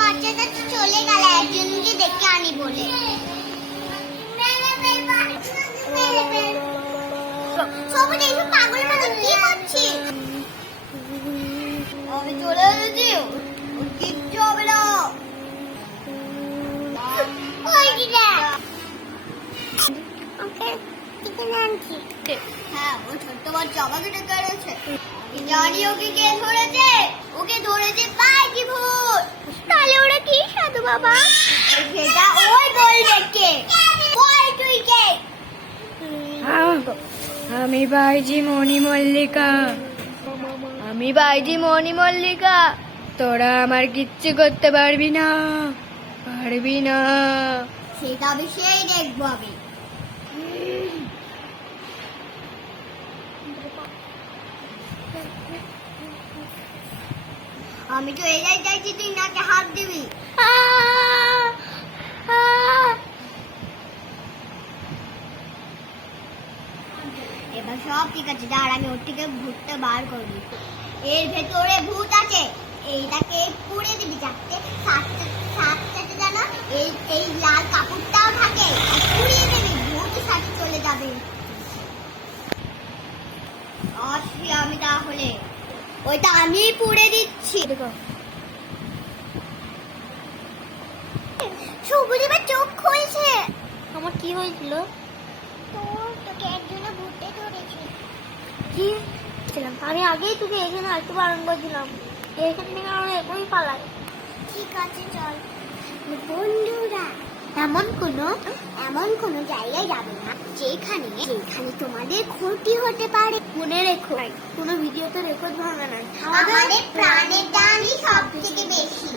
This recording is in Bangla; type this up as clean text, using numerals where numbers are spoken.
বাচ্চাটা চলে গেল একজনকে দেখে আনি বলে। সবাই এই পাগলের মতো কি করছিস? আমি চলে এসেছি, কিচ্ছু হবে না। ওই দিদা ওকে চিকেন আনছি। হ্যাঁ, ওই ছোট্ট বাচ্চা আমাকে ডেকে রয়েছে। জানি ওকে কে ধরেছে। ওকে ধরেছে বাইজি ভূত। তাহলে ওরা কি সাধু বাবা? সেটা ওই বলবে কে। বল তুই কে? আমি বাইজি মণি মল্লিকা। আমি বাইজি মণি মল্লিকা। তোরা আমার কিচ্ছু করতে পারবি না, পারবি না। সেটা বিষয়েই দেখবো আমি। আমি তো এটাই চাইছি তুই নাকে হাত দিবি। এবার সব ঠিক আছে, দাঁড় আমি ওর থেকে ভূতটা বার করবি। এর ভেতরে ভূত আছে, এইটাকে পুড়ে দিবি চারটে সাতটাতে জানা এই লাল কাপড়টাও থাকে, আর পুড়িয়ে দিবি, ভূতের সাথে চলে যাবে। আসি আমি তাহলে, ওইটা আমি পুড়ে দিচ্ছি। সুবুরি বা চোখ খুলছে। আমার কি হয়েছিল? তোকে একজনে ভূতে ধরেছে। কি ছিলাম আমি আগেই তোকে এখানে একটু বারণ করছিলাম, এখান থেকে আমরা এখনই পালাই। ঠিক আছে চল। বন্ধুরা, এমন কোনো জায়গায় যাবে না যেখানে তোমাদের ক্ষতি হতে পারে। মনে রেখো, কোনো ভিডিওতে রেকর্ড ভাঙা না। আমাদের প্রাণের দামই সব থেকে বেশি।